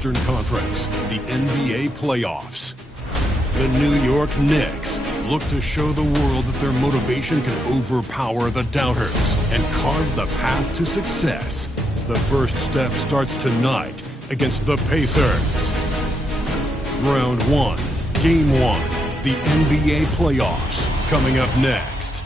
Eastern Conference, the NBA playoffs. The New York Knicks look to show the world that their motivation can overpower the doubters and carve the path to success. The first step starts tonight against the Pacers. Round 1, Game 1, the NBA playoffs, coming up next.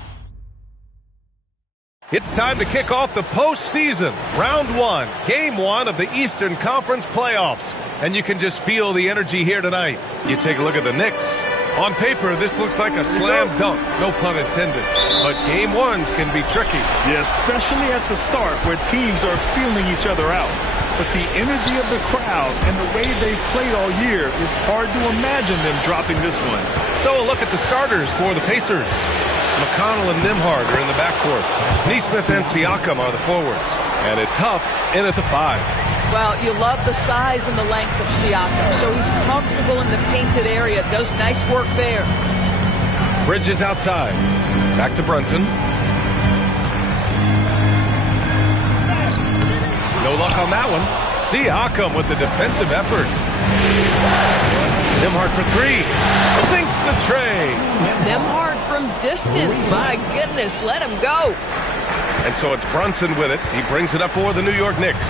It's time to kick off the postseason. Round 1, Game 1 of the Eastern Conference playoffs. And you can just feel the energy here tonight. You take a look at the Knicks. On paper, this looks like a slam dunk, no pun intended. But Game 1s can be tricky. Yeah, especially at the start where teams are feeling each other out. But the energy of the crowd and the way they've played all year, it's hard to imagine them dropping this one. So a look at the starters for the Pacers. McConnell and Nembhard are in the backcourt. Nesmith and Siakam are the forwards. And it's Huff in at the 5. Well, you love the size and the length of Siakam, so he's comfortable in the painted area, does nice work there. Bridges outside. Back to Brunson. No luck on that one. Siakam with the defensive effort. Nembhard for 3. Sinks the tray. Nembhard from distance. My goodness, let him go. And so it's Brunson with it. He brings it up for the New York Knicks.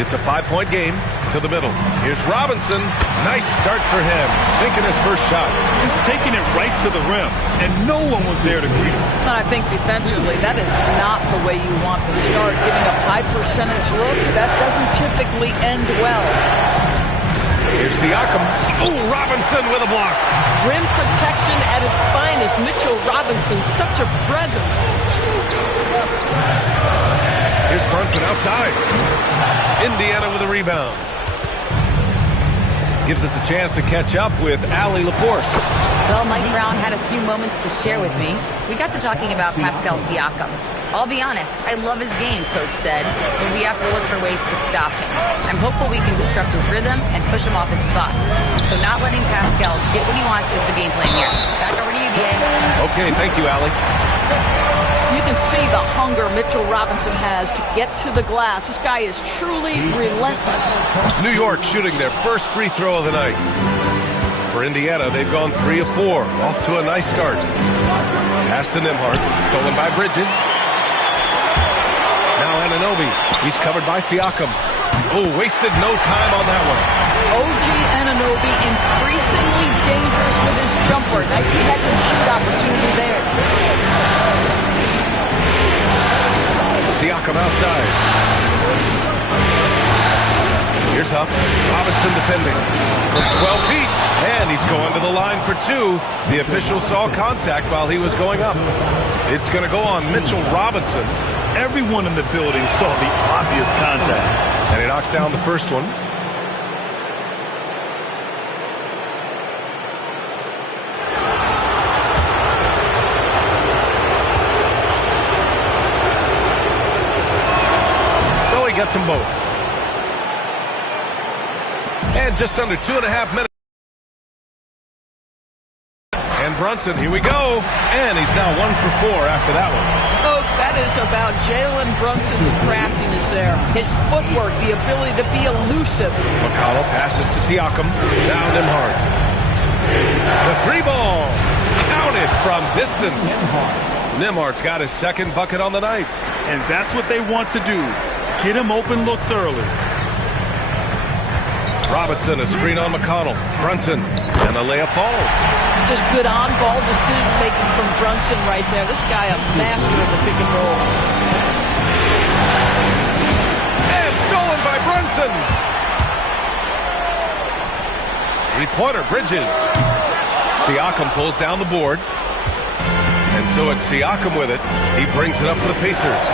It's a 5-point game to the middle. Here's Robinson. Nice start for him. Sinking his first shot. Just taking it right to the rim, and no one was there to greet him. I think defensively, that is not the way you want to start. Giving up high percentage looks, that doesn't typically end well. Here's Siakam. Oh, Robinson with a block. Rim protection at its finest. Mitchell Robinson, such a presence. Here's Brunson outside. Indiana with a rebound. Gives us a chance to catch up with Allie LaForce. Well, Mike Brown had a few moments to share with me. We got to talking about Pascal Siakam. I'll be honest, I love his game, Coach said, but we have to look for ways to stop him. I'm hopeful we can disrupt his rhythm and push him off his spots. So not letting Pascal get what he wants is the game plan here. Back over to you, BA. Okay, thank you, Allie. You can see the hunger Mitchell Robinson has to get to the glass. This guy is truly relentless. New York shooting their first free throw of the night. For Indiana, they've gone 3 of 4. Off to a nice start. Pass to Nembhard. Stolen by Bridges. Now Anunoby. He's covered by Siakam. Oh, wasted no time on that one. OG Anunoby increasingly dangerous with his jumper. Nice catch and shoot opportunity there. Siakam outside. Here's Huff. Robinson defending from 12 feet. And he's going to the line for 2. The official saw contact while he was going up. It's going to go on Mitchell Robinson. Everyone in the building saw the obvious contact. And he knocks down the first one. So he gets them both. And just under 2.5 minutes. And Brunson, here we go. And he's now 1 for 4 after that one. Folks, that is about Jalen Brunson's craftiness there. His footwork, the ability to be elusive. McConnell passes to Siakam. Now Nembhard. The 3 ball. Counted from distance. Nembhard's got his second bucket on the night. And that's what they want to do. Get him open looks early. Robinson, a screen on McConnell. Brunson, and the layup falls. Just good on-ball decision-making from Brunson right there. This guy a master of the pick and roll. And stolen by Brunson. 3-pointer, Bridges. Siakam pulls down the board. And so it's Siakam with it. He brings it up for the Pacers.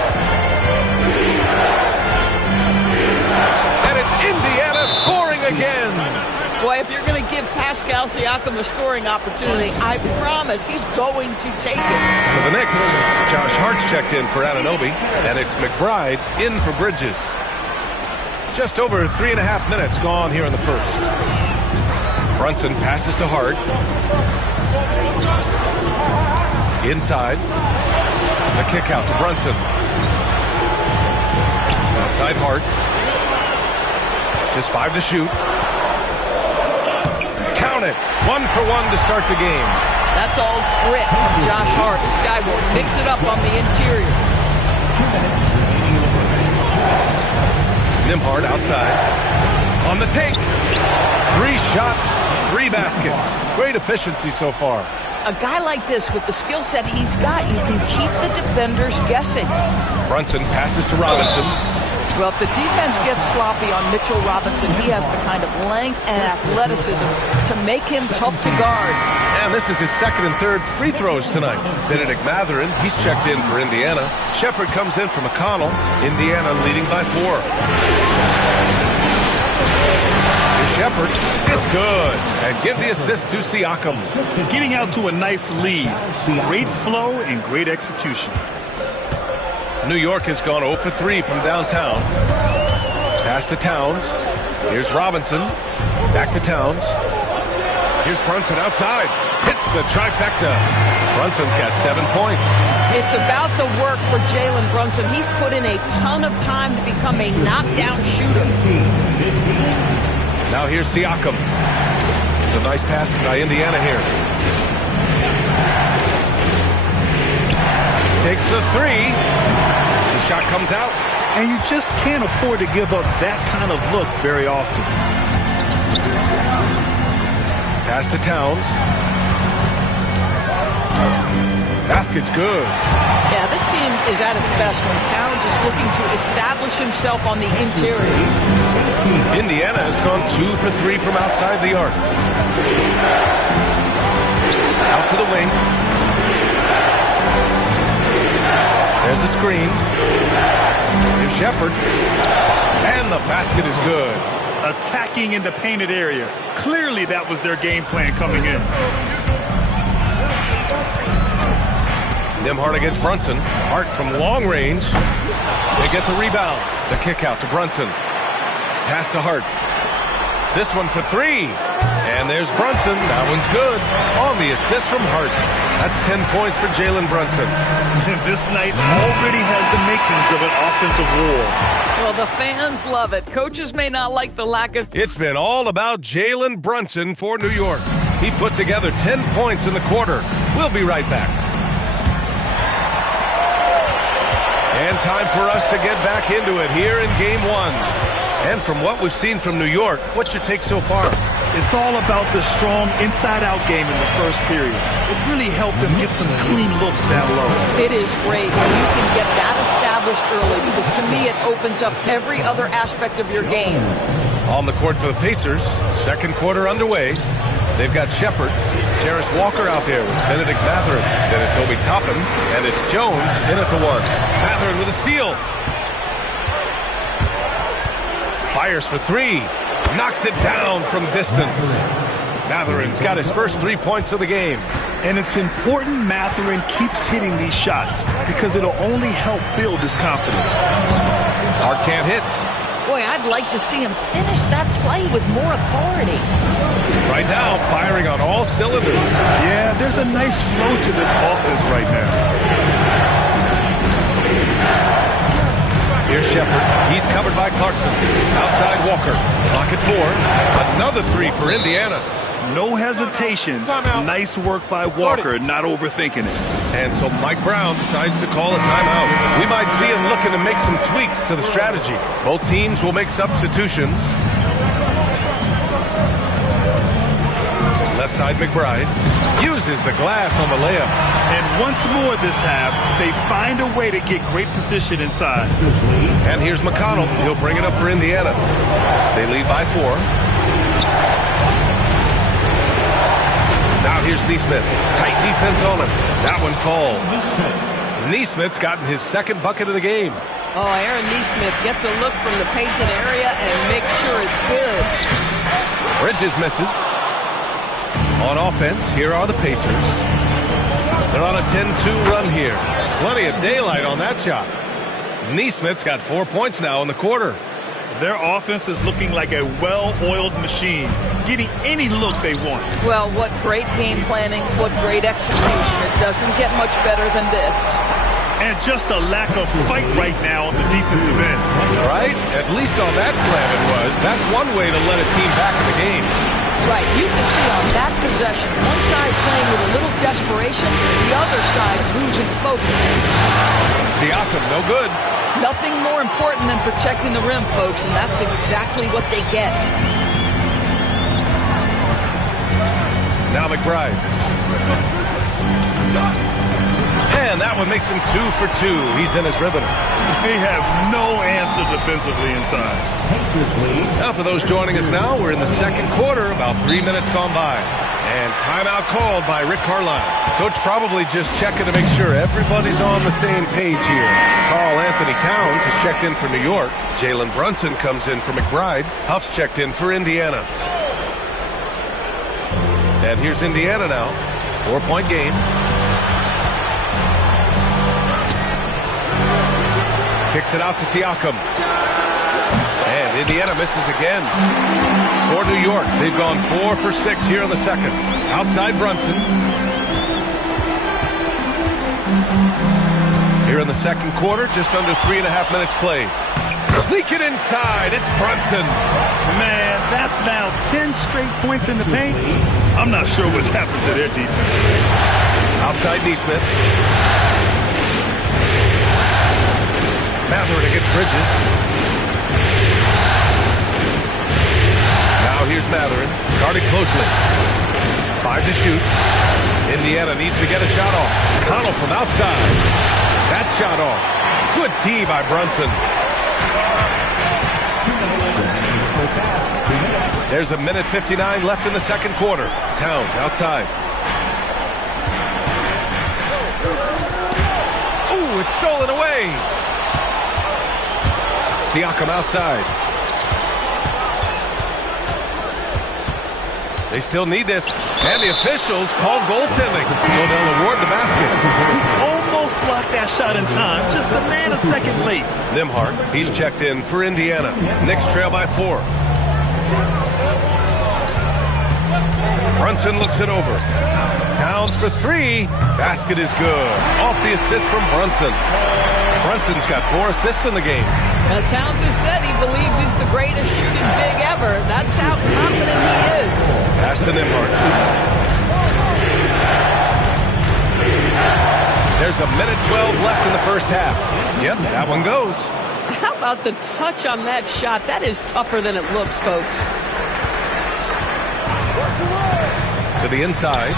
And it's Indiana scoring again. Boy, if you're going to give Pascal Siakam a scoring opportunity, I promise he's going to take it. For the Knicks, Josh Hart's checked in for Anunoby, and it's McBride in for Bridges. Just over 3.5 minutes gone here in the first. Brunson passes to Hart. Inside. The kick out to Brunson. Outside Hart. To Just 5 to shoot. Count it. 1 for 1 to start the game. That's all grit from Josh Hart. This guy will mix it up on the interior. Nembhard outside. On the take. 3 shots, 3 baskets. Great efficiency so far. A guy like this, with the skill set he's got, you can keep the defenders guessing. Brunson passes to Robinson. Well, if the defense gets sloppy on Mitchell Robinson, he has the kind of length and athleticism to make him tough to guard. And this is his second and third free throws tonight. Benedict Mathurin, he's checked in for Indiana. Shepard comes in for McConnell. Indiana leading by 4. Shepard, it's good. And give the assist to Siakam. Getting out to a nice lead. Great flow and great execution. New York has gone 0 for 3 from downtown. Pass to Towns. Here's Robinson. Back to Towns. Here's Brunson outside. Hits the trifecta. Brunson's got 7 points. It's about the work for Jalen Brunson. He's put in a ton of time to become a knockdown shooter. Now here's Siakam. It's a nice pass by Indiana here. Takes the 3. The shot comes out. And you just can't afford to give up that kind of look very often. Pass to Towns. Basket's good. Yeah, this team is at its best when Towns is looking to establish himself on the interior. Indiana has gone 2 for 3 from outside the arc. Out to the wing. There's the screen. Here's Shepard. And the basket is good. Attacking in the painted area. Clearly that was their game plan coming in. Nembhard against Brunson. Hart from long range. They get the rebound. The kick out to Brunson. Pass to Hart. This one for 3. And there's Brunson. That one's good. On the assist from Hart. That's 10 points for Jalen Brunson. This night already has the makings of an offensive war. Well, the fans love it. Coaches may not like the lack of... It's been all about Jalen Brunson for New York. He put together 10 points in the quarter. We'll be right back. And time for us to get back into it here in Game 1. And from what we've seen from New York, what's your take so far? It's all about the strong inside-out game in the first period. It really helped them get some clean looks down low. It is great when you can get that established early because to me it opens up every other aspect of your game. On the court for the Pacers, second quarter underway. They've got Shepard, Jarris Walker out there with Benedict Mathurin. Then it's Obi Toppin, and it's Jones in at the 1. Mathurin with a steal. Fires for 3. Knocks it down from distance. Mathurin's got his first 3 points of the game. And it's important Mathurin keeps hitting these shots because it'll only help build his confidence. Hart can't hit. Boy, I'd like to see him finish that play with more authority. Right now, firing on all cylinders. Yeah, there's a nice flow to this offense right now. Here's Shepard. He's covered by Clarkson. Outside Walker. Clock at 4. Another 3 for Indiana. No hesitation. Nice work by Walker, not overthinking it. And so Mike Brown decides to call a timeout. We might see him looking to make some tweaks to the strategy. Both teams will make substitutions. Left side McBride uses the glass on the layup. And once more this half, they find a way to get great position inside. And here's McConnell. He'll bring it up for Indiana. They lead by 4. Now here's Nesmith. Tight defense on him. That one falls. Nesmith's gotten his second bucket of the game. Oh, Aaron Nesmith gets a look from the painted area and makes sure it's good. Bridges misses. On offense, here are the Pacers. They're on a 10-2 run here. Plenty of daylight on that shot. Nesmith's got 4 points now in the quarter. Their offense is looking like a well-oiled machine, getting any look they want. Well, what great game planning, what great execution. It doesn't get much better than this. And just a lack of fight right now on the defensive end. Right? At least on that slam it was. That's one way to let a team back in the game. Right, you can see on that possession, one side playing with a little desperation, the other side losing focus. Siakam, no good. Nothing more important than protecting the rim, folks, and that's exactly what they get. Now McBride. And that one makes him 2 for 2. He's in his rhythm. They have no answer defensively inside. Now for those joining us now, we're in the second quarter, about 3 minutes gone by. And timeout called by Rick Carlisle. Coach probably just checking to make sure everybody's on the same page here. Karl Anthony Towns has checked in for New York. Jalen Brunson comes in for McBride. Huff's checked in for Indiana. And here's Indiana now. 4-point game. Kicks it out to Siakam. And Indiana misses again. For New York, they've gone 4 for 6 here in the second. Outside Brunson. Here in the second quarter, just under 3.5 minutes played. Sneak it inside. It's Brunson. Man, that's now 10 straight points in the paint. I'm not sure what's happened to their defense. Outside Neesmith. Matherin against Bridges. Now here's Matherin, guarded closely. 5 to shoot. Indiana needs to get a shot off. Connell from outside. That shot off. Good D by Brunson. There's 1:59 left in the second quarter. Towns outside. Ooh, it's stolen away. Siakam outside. They still need this. And the officials call goaltending. So they'll award the basket. He almost blocked that shot in time. Just a man a second late. Nembhard, he's checked in for Indiana. Knicks trail by 4. Brunson looks it over. Towns for 3. Basket is good. Off the assist from Brunson. Brunson's got 4 assists in the game. Now, Towns has said he believes he's the greatest shooting big ever. That's how confident he is. Pass to Nembhard. There's 1:12 left in the first half. Yep, that one goes. How about the touch on that shot? That is tougher than it looks, folks. To the inside.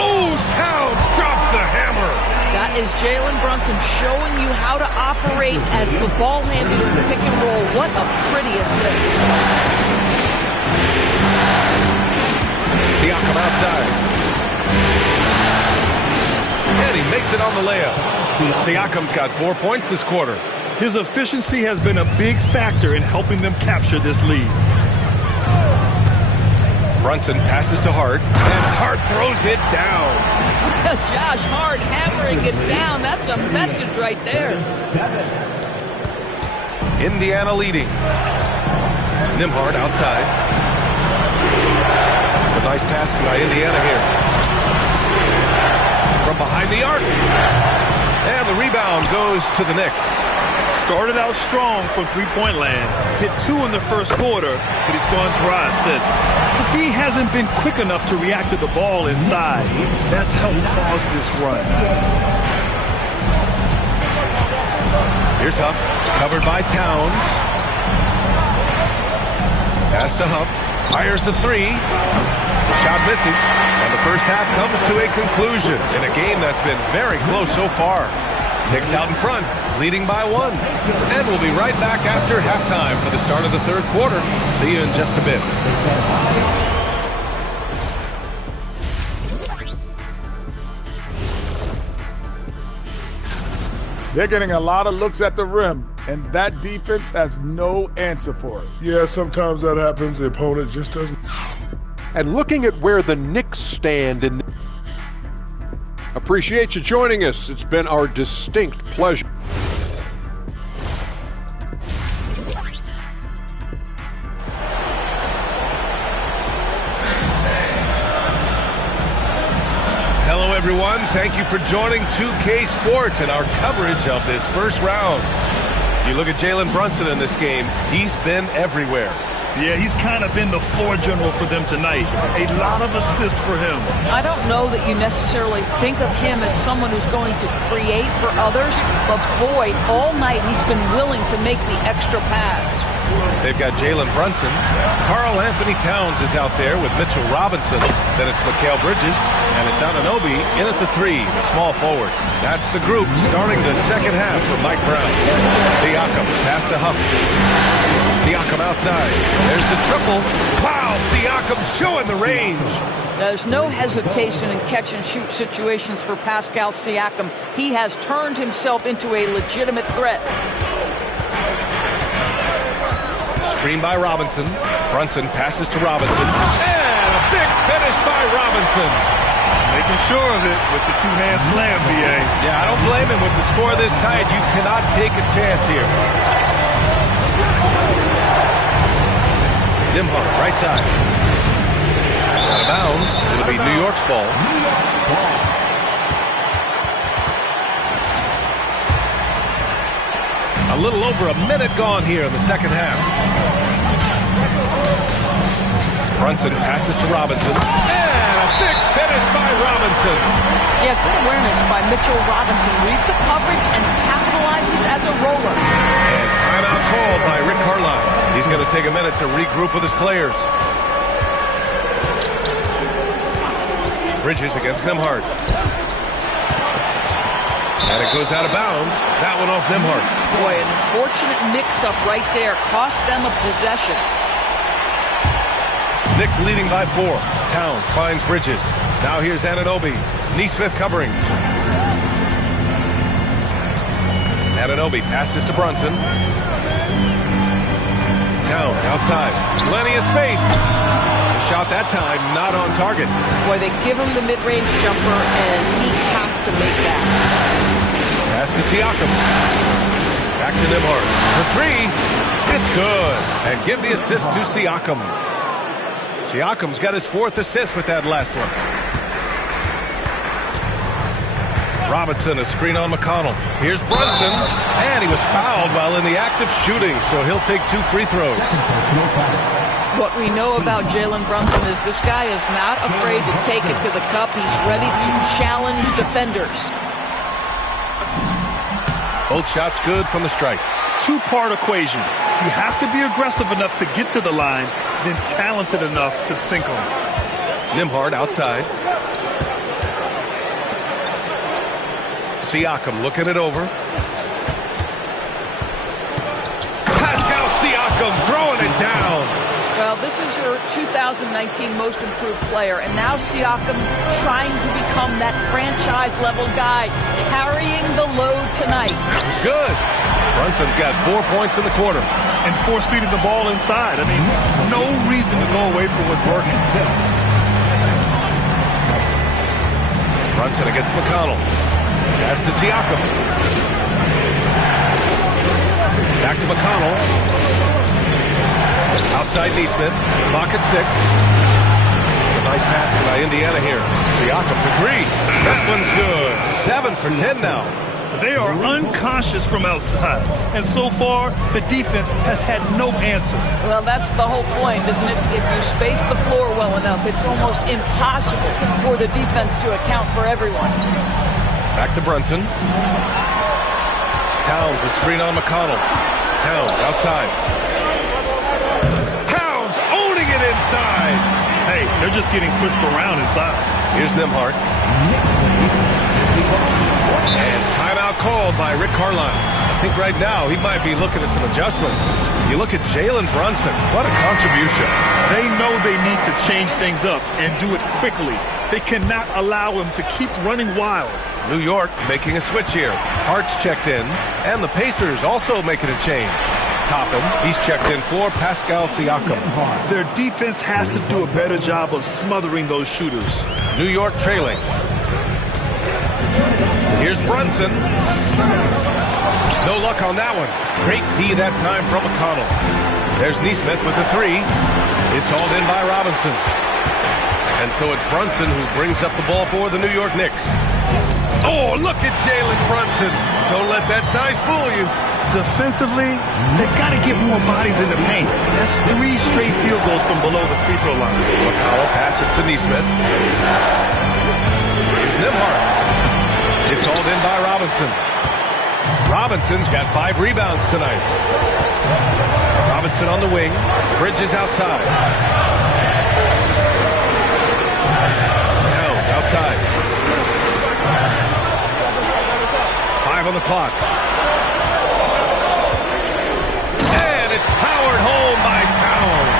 Oh, Towns drops the hammer. That is Jalen Brunson showing you how to operate as the ball handler in pick and roll. What a pretty assist. Siakam outside. And he makes it on the layup. Siakam's got 4 points this quarter. His efficiency has been a big factor in helping them capture this lead. Brunson passes to Hart, and Hart throws it down. Josh Hart hammering it down. That's a message right there. Indiana leading. Nembhard outside. A nice passing by Indiana here. From behind the arc. And the rebound goes to the Knicks. Started out strong from three-point land. Hit 2 in the first quarter, but he's gone dry since. But he hasn't been quick enough to react to the ball inside. That's helped cause this run. Here's Huff, covered by Towns. Pass to Huff, fires the 3. The shot misses, and the first half comes to a conclusion in a game that's been very close so far. Knicks out in front, leading by 1. And we'll be right back after halftime for the start of the third quarter. See you in just a bit. They're getting a lot of looks at the rim, and that defense has no answer for it. Yeah, sometimes that happens. The opponent just doesn't. And looking at where the Knicks stand in appreciate you joining us. It's been our distinct pleasure. Hello, everyone. thank you for joining 2K Sports and our coverage of this first round. You look at Jalen Brunson in this game, he's been everywhere. Yeah, he's kind of been the floor general for them tonight. A lot of assists for him. I don't know that you necessarily think of him as someone who's going to create for others, but boy, all night he's been willing to make the extra pass. They've got Jalen Brunson. Karl Anthony Towns is out there with Mitchell Robinson. Then it's Mikal Bridges, and it's Anunoby in at the 3, the small forward. That's the group starting the second half for Mike Brown. Siakam, pass to Huff. Siakam outside. There's the triple. Wow, Siakam showing the range. There's no hesitation in catch-and-shoot situations for Pascal Siakam. He has turned himself into a legitimate threat. Screen by Robinson. Brunson passes to Robinson. And a big finish by Robinson. Making sure of it with the two-hand slam, B.A. Yeah, I don't blame him with the score this tight. You cannot take a chance here. Nembhard, right side. Out of bounds. It'll be New York's ball. A little over a minute gone here in the second half. Brunson passes to Robinson. And a big finish by Robinson. Yeah, good awareness by Mitchell Robinson. Reads the coverage and capitalizes as a roller. And timeout called by Rick Carlisle. He's going to take a minute to regroup with his players. Bridges against Nembhard. And it goes out of bounds. That one off Nembhard. Boy, an unfortunate mix-up right there. Cost them a possession. Knicks leading by 4. Towns finds Bridges. Now here's Anunoby. Nesmith covering. Anunoby passes to Brunson. Towns outside. Plenty of space. The shot that time not on target. Boy, they give him the mid-range jumper, and he has to make that. Pass to Siakam. Back to Nembhard. For 3. It's good. And give the assist to Siakam. Siakam's got his 4th assist with that last one. Robinson, a screen on McConnell. Here's Brunson, and he was fouled while in the act of shooting, so he'll take 2 free throws. What we know about Jalen Brunson is this guy is not afraid to take it to the cup. He's ready to challenge defenders. Both shots good from the strike. Two-part equation. You have to be aggressive enough to get to the line, then talented enough to sink them. Nembhard outside. Siakam looking it over. Pascal Siakam throwing it down. Well, this is your 2019 most improved player, and now Siakam trying to become that franchise-level guy, carrying the load tonight. That was good. Brunson's got 4 points in the quarter. And force-feeding the ball inside. I mean, no reason to go away from what's working. Brunson against McConnell. Pass to Siakam. Back to McConnell. Outside Nesmith. Clock at 6. A nice passing by Indiana here. Siakam for 3. That one's good. 7 for 10 now. They are unconscious from outside. And so far, the defense has had no answer. Well, that's the whole point, isn't it? If you space the floor well enough, it's almost impossible for the defense to account for everyone. Back to Brunson. Towns, a screen on McConnell. Towns outside. Towns owning it inside. Hey, they're just getting pushed around inside. Here's Nembhard. And timeout called by Rick Carlisle. I think right now he might be looking at some adjustments. You look at Jalen Brunson. What a contribution. They know they need to change things up and do it quickly. They cannot allow him to keep running wild. New York making a switch here. Hart's checked in, and the Pacers also making a change. Toppin, he's checked in for Pascal Siakam. Their defense has to do a better job of smothering those shooters. New York trailing. Here's Brunson. No luck on that one. Great D that time from McConnell. There's Nesmith with the 3. It's hauled in by Robinson. And so it's Brunson who brings up the ball for the New York Knicks. Oh, look at Jalen Brunson. Don't let that size fool you. Defensively, they've got to get more bodies in the paint. That's 3 straight field goals from below the free throw line. McConnell passes to Neesmith. Here's Nembhard. It's hauled in by Robinson. Robinson's got 5 rebounds tonight. Robinson on the wing. Bridges outside. Towns outside. 5 on the clock. And it's powered home by Towns.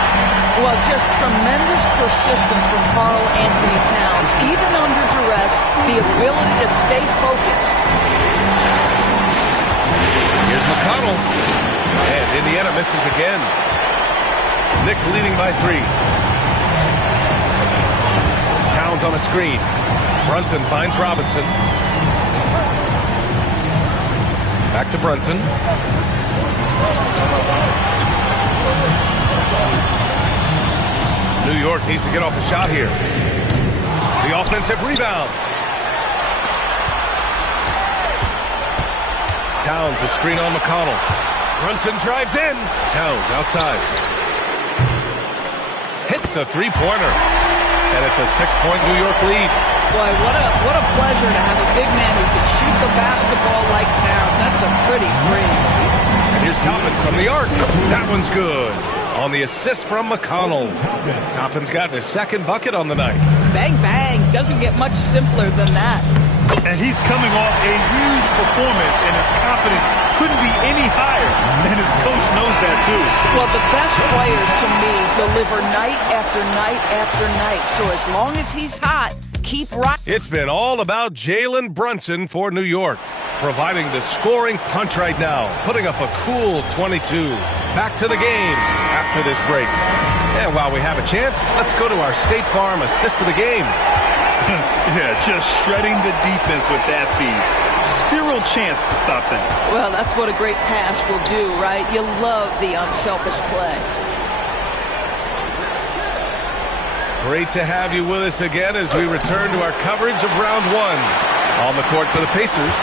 Well, just tremendous persistence from Karl Anthony Towns. Even under duress, the ability to stay focused. Here's McConnell. And Indiana misses again. Knicks leading by 3. Towns on a screen. Brunson finds Robinson. Back to Brunson. New York needs to get off a shot here. The offensive rebound. Towns a screen on McConnell. Brunson drives in. Towns outside. Hits a three-pointer. And it's a 6-point New York lead. Boy, what a pleasure to have a big man who can shoot the basketball like Towns. That's a pretty three. And here's Toppin from the arc. That one's good. On the assist from McConnell. Toppin's got his 2nd bucket on the night. Bang, bang. Doesn't get much simpler than that. And he's coming off a huge performance, and his confidence couldn't be any higher. And his coach knows that, too. Well, the best players, to me, deliver night after night after night. So as long as he's hot, keep rocking. It's been all about Jalen Brunson for New York, providing the scoring punch right now, putting up a cool 22. Back to the game after this break. And while we have a chance, let's go to our State Farm assist of the game. Yeah, just shredding the defense with that feed. 0 chance to stop that. Well, that's what a great pass will do, right? You love the unselfish play. Great to have you with us again as we return to our coverage of round 1. On the court for the Pacers,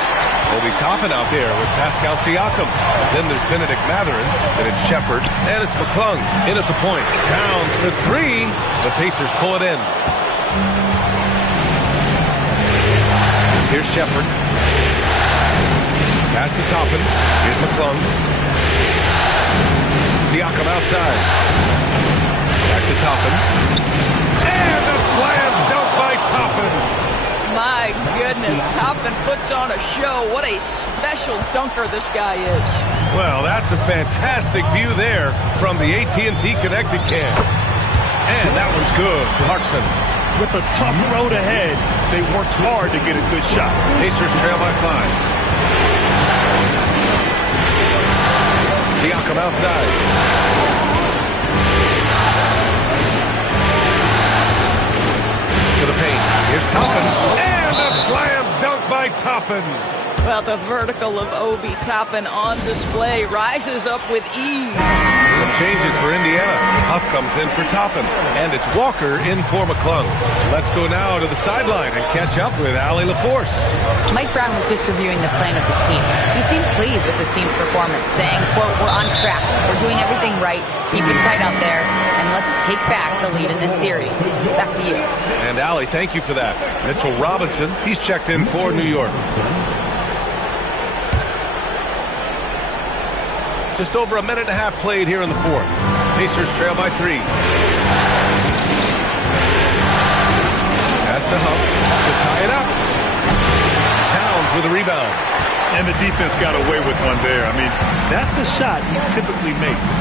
Obi Toppin out there with Pascal Siakam. Then there's Benedict Mathurin, then it's Shepard, and it's McClung in at the point. Towns for 3. The Pacers pull it in. Here's Shepard. Pass to Toppin. Here's McClung. Siakam outside. Back to Toppin. And a slam dunk by Toppin. My goodness, Toppin puts on a show. What a special dunker this guy is. Well, that's a fantastic view there from the AT&T Connected Cam. And that one's good. Clarkson. With a tough road ahead, they worked hard to get a good shot. Pacers trail by 5. Siakam outside. To the paint. Here's Toppin. And a slam dunk by Toppin. Well, the vertical of Obi Toppin on display rises up with ease. Some changes for Indiana. Huff comes in for Toppin. And it's Walker in for McClung. Let's go now to the sideline and catch up with Allie LaForce. Mike Brown was just reviewing the plan of his team. He seemed pleased with his team's performance, saying, quote, "We're on track. We're doing everything right. Keep it tight out there. And let's take back the lead in this series." Back to you. And Allie, thank you for that. Mitchell Robinson, he's checked in for New York. Just over a minute and a half played here in the 4th. Pacers trail by 3. Pass to Huff to tie it up. Towns with a rebound. And the defense got away with one there. I mean, that's a shot he typically makes.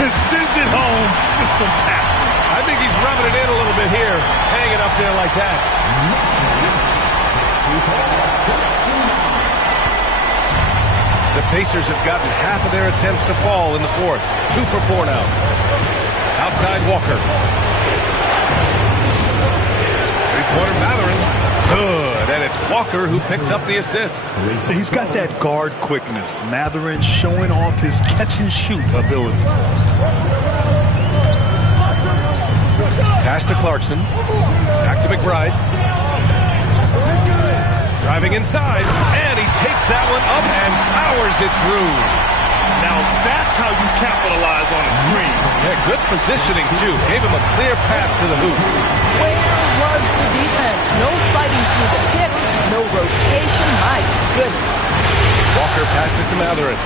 And sends it home with some power. I think he's rubbing it in a little bit here. Hang it up there like that. The Pacers have gotten half of their attempts to fall in the 4th. 2 for 4 now. Outside Walker. Three-pointer Mathurin. Good. And it's Walker who picks up the assist. He's got that guard quickness. Mathurin showing off his catch-and-shoot ability. Pass Pass to Clarkson. Back to McBride. Driving inside, and he takes that one up and powers it through. Now that's how you capitalize on a screen. Yeah, good positioning, too. Gave him a clear path to the hoop. Where was the defense? No fighting through the pick, no rotation. My goodness. Walker passes to Matherin.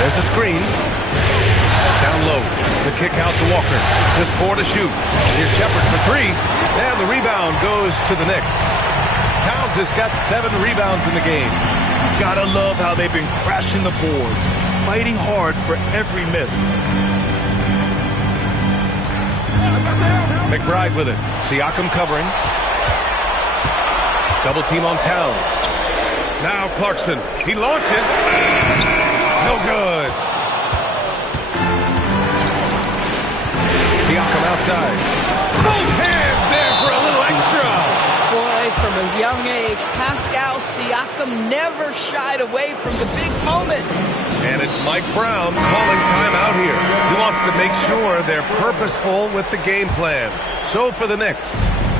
There's a screen. Down low. The kick out to Walker. Just 4 to shoot. Here's Shepard for 3. And the rebound goes to the Knicks. Towns has got 7 rebounds in the game. Gotta love how they've been crashing the boards, fighting hard for every miss. McBride with it. Siakam covering. Double team on Towns. Now Clarkson. He launches. No good. Siakam outside. Both hands there for a little extra. Boy, from a young age, Pascal Siakam never shied away from the big moments. And it's Mike Brown calling timeout here. He wants to make sure they're purposeful with the game plan. So for the Knicks,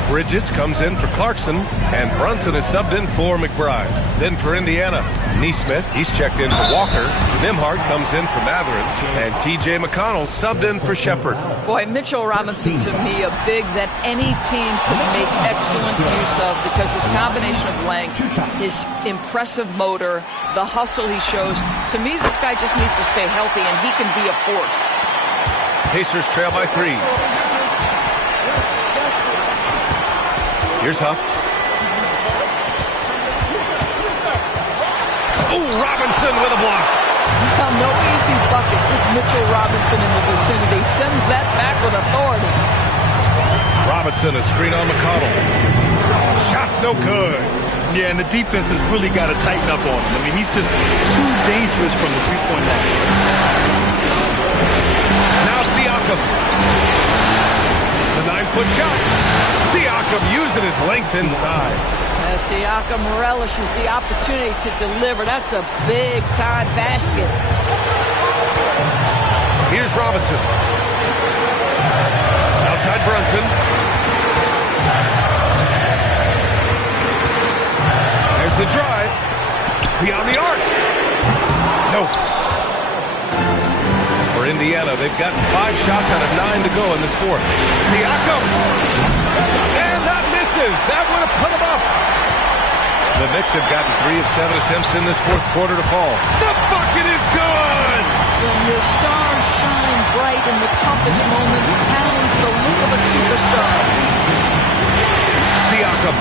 Bridges comes in for Clarkson, and Brunson is subbed in for McBride. Then for Indiana, Nesmith, he's checked in for Walker. Nembhard comes in for Matherin, and T.J. McConnell subbed in for Shepard. Boy, Mitchell Robinson, to me, a big that any team could make excellent use of because his combination of length, his impressive motor, the hustle he shows. To me, this guy just needs to stay healthy, and he can be a force. Pacers trail by 3. Here's Huff. Oh, Robinson with a block. Well, no easy buckets with Mitchell Robinson in the vicinity. Sends that back with authority. Robinson, a screen on McConnell. Shot's no good. Yeah, and the defense has really got to tighten up on him. I mean, he's just too dangerous from the three-point line. Now Siakam. The 9-foot shot. Siakam using his length inside. Siakam relishes the opportunity to deliver. That's a big-time basket. Here's Robinson. Outside Brunson. There's the drive. Beyond the arc. Nope. For Indiana, they've gotten 5 shots out of 9 to go in this fourth. Siakam. And that misses. That would have put him up. The Knicks have gotten 3 of 7 attempts in this fourth quarter to fall. The bucket is good! When your stars shine bright in the toughest moments, Towns the look of a superstar. Siakam.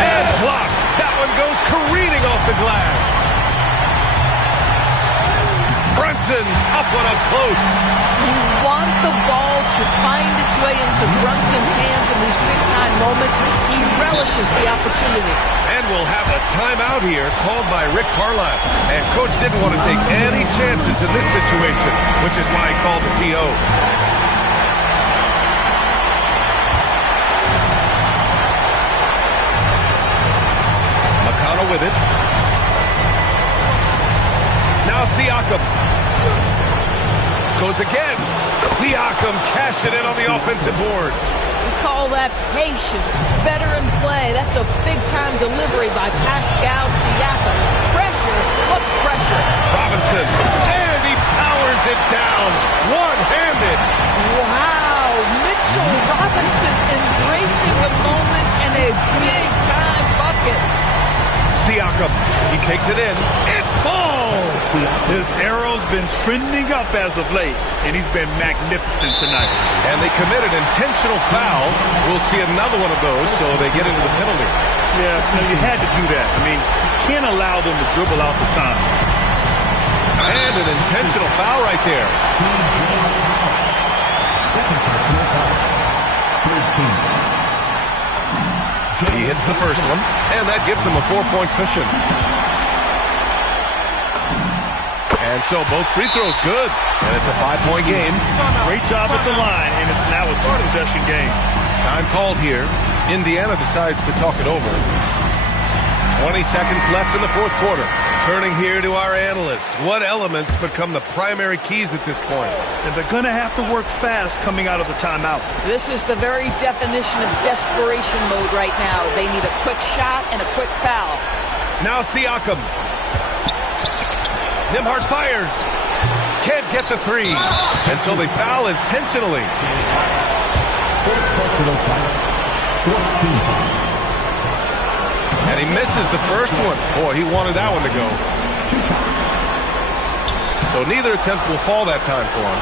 And blocked. That one goes careening off the glass. Brunson, tough one up close. You want the ball to find its way into Brunson's hands in these big-time moments. He relishes the opportunity. And we'll have a timeout here called by Rick Carlisle. And Coach didn't want to take any chances in this situation, which is why he called the TO. McConnell with it. Now Siakam. Goes again. Siakam cashing in on the offensive boards. We call that patience. Veteran play. That's a big-time delivery by Pascal Siakam. Pressure. Look, pressure. Robinson. And he powers it down. One-handed. Wow. Mitchell Robinson embracing the moment and a big-time bucket. Siakam. He takes it in. It falls. His arrow's been trending up as of late, and he's been magnificent tonight. And they committed intentional foul. We'll see another one of those, so they get into the penalty. Yeah, you had to do that. I mean, you can't allow them to dribble out the time. And an intentional foul right there. He hits the first one, and that gives him a 4-point cushion. And so both free throws good, and it's a 5-point game. Great job at the line, and it's now a 2-possession game. Time called here. Indiana decides to talk it over. 20 seconds left in the fourth quarter. Turning here to our analyst, what elements become the primary keys at this point? And they're going to have to work fast coming out of the timeout. This is the very definition of desperation mode right now. They need a quick shot and a quick foul. Now Siakam. Nembhard fires. Can't get the three. And so they foul intentionally. And he misses the first one. Boy, he wanted that one to go. So neither attempt will fall that time for him.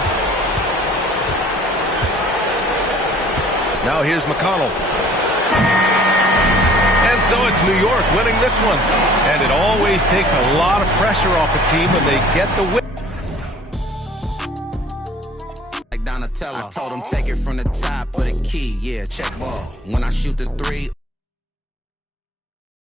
Now here's McConnell. And so it's New York winning this one. And it always takes a lot of pressure off a team when they get the win. Like Donatello, I told him take it from the top, put a key, yeah, check ball. When I shoot the three,